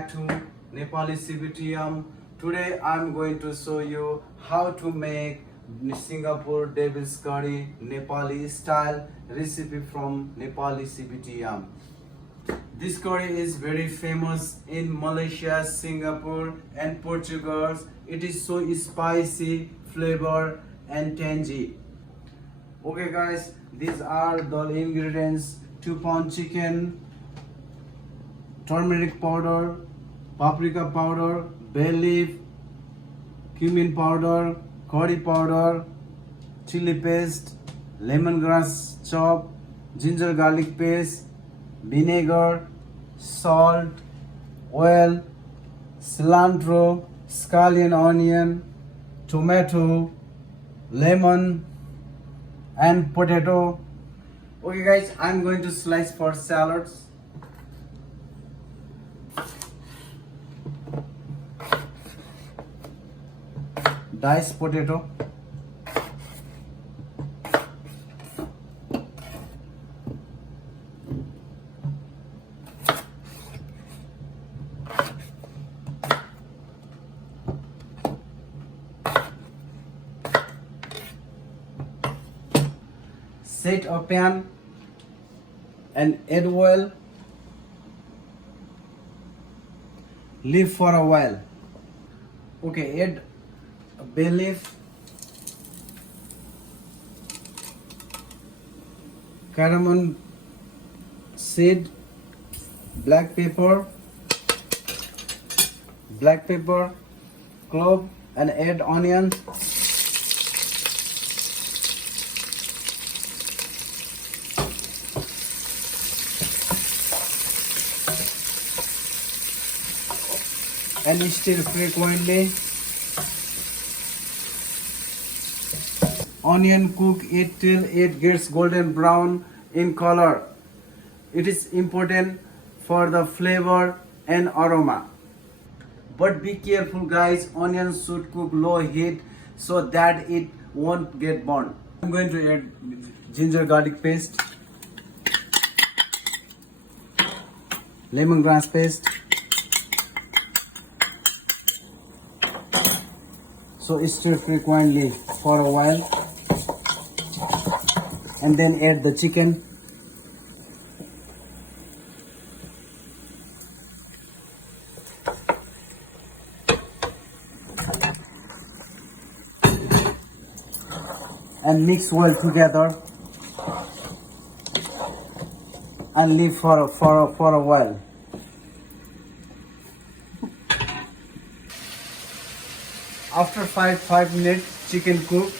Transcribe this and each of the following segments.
back to Nepali CBTM. Today I'm going to show you how to make Singapore devil's curry Nepali style recipe from Nepali CBTM. This curry is very famous in Malaysia, Singapore and Portugal. It is so spicy, flavor and tangy. Okay guys, these are the ingredients: 2 pound chicken, turmeric powder, paprika powder, bay leaf, cumin powder, curry powder, chili paste, lemongrass chop, ginger garlic paste, vinegar, salt, oil, cilantro, scallion onion, tomato, lemon and potato. Okay guys, I'm going to slice for salads. Diced potato, set a pan and add oil, leave for a while. Okay, add a bay leaf, cardamom seed, black pepper, clove and add onions. And stir frequently. Onion cook it till it gets golden brown in color. It is important for the flavor and aroma. But be careful guys, onions should cook low heat so that it won't get burnt. I'm going to add ginger garlic paste, lemongrass paste. So stir frequently for a while and then add the chicken. And mix well together and leave for a while. After 5 minutes chicken cook,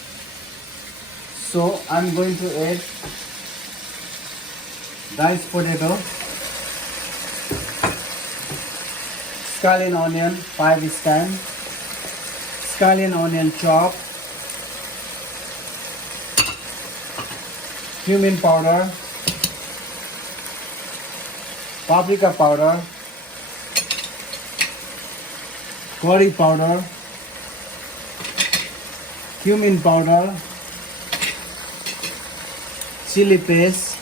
so I'm going to add diced potato, scallion onion 5 stems, scallion onion chop, cumin powder, paprika powder, curry powder, cumin powder, chili paste,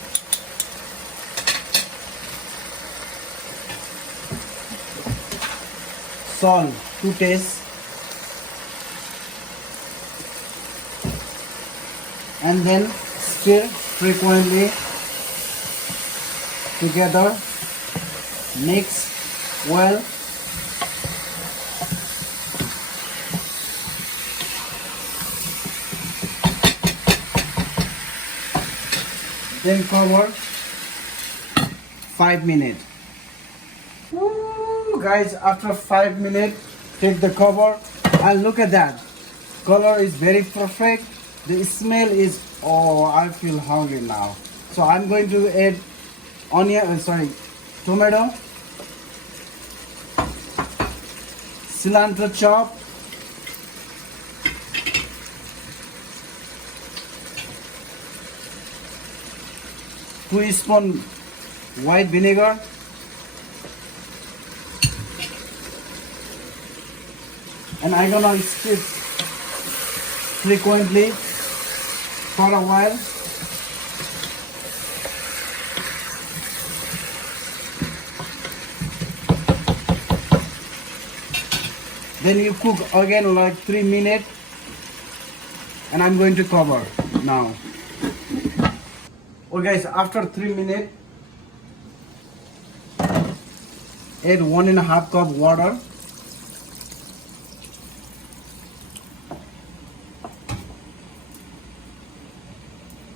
salt to taste, and then stir frequently together. Mix well. Then cover 5 minutes. Woo, guys, after 5 minutes, take the cover and look at that. Color is very perfect. The smell is, oh, I feel hungry now. So I'm going to add tomato, cilantro chop, teaspoon white vinegar, and I'm gonna stir frequently for a while. Then you cook again like 3 minutes, and I'm going to cover now. Okay guys, after 3 minutes, add 1.5 cup water.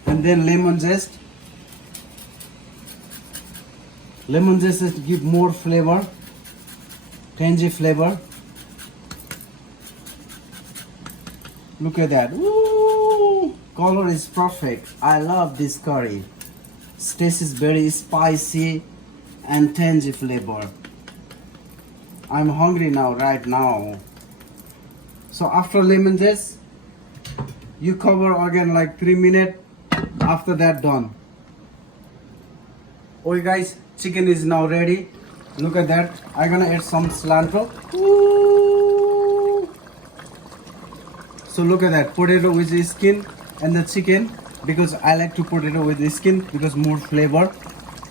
And then lemon zest. Lemon zest give more flavor, tangy flavor. Look at that. Ooh, color is perfect. I love this curry. Taste is very spicy and tangy flavor. I'm hungry now, right now. So after lemon zest, you cover again like 3 minutes. After that, done. Okay guys, chicken is now ready. Look at that. I'm gonna add some cilantro. Ooh. So look at that, potato with the skin and the chicken, because I like to potato with the skin because more flavor.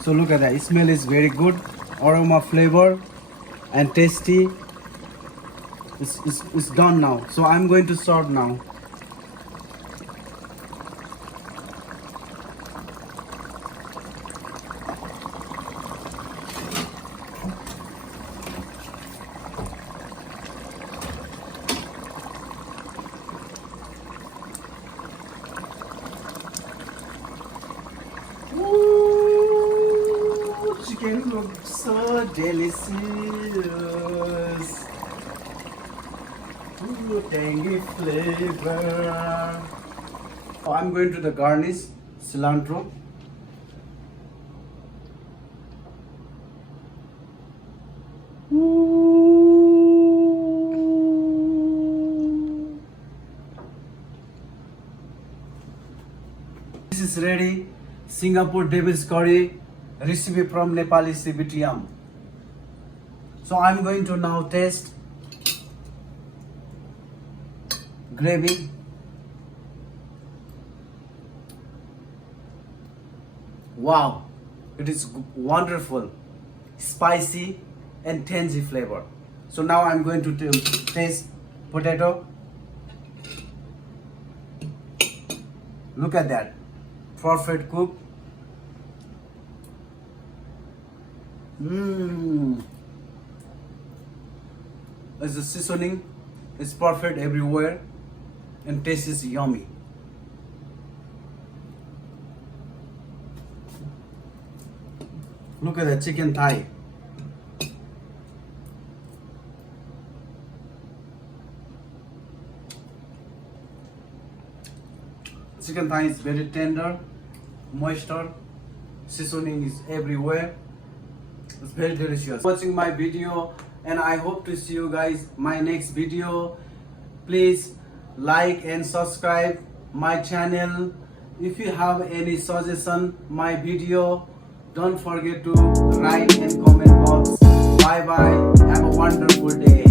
So look at that, it smell is very good, aroma, flavor and tasty. It's done now. So I'm going to serve now. Ooh, chicken looks so delicious. Ooh, tangy flavor. Oh, I'm going to the garnish, cilantro. Ooh. This is ready. Singapore Devil's Curry recipe from Nepali CBTM. So I'm going to now taste gravy. Wow, it is wonderful, spicy and tangy flavor. So now I'm going to taste potato. Look at that, perfect cook. As the seasoning is perfect everywhere and taste is yummy. Look at the chicken thigh. Chicken thigh is very tender, moisture, seasoning is everywhere. It's very delicious. Watching my video, and I hope to see you guys my next video. Please like and subscribe my channel. If you have any suggestion my video, don't forget to write in comment box. Bye bye. Have a wonderful day.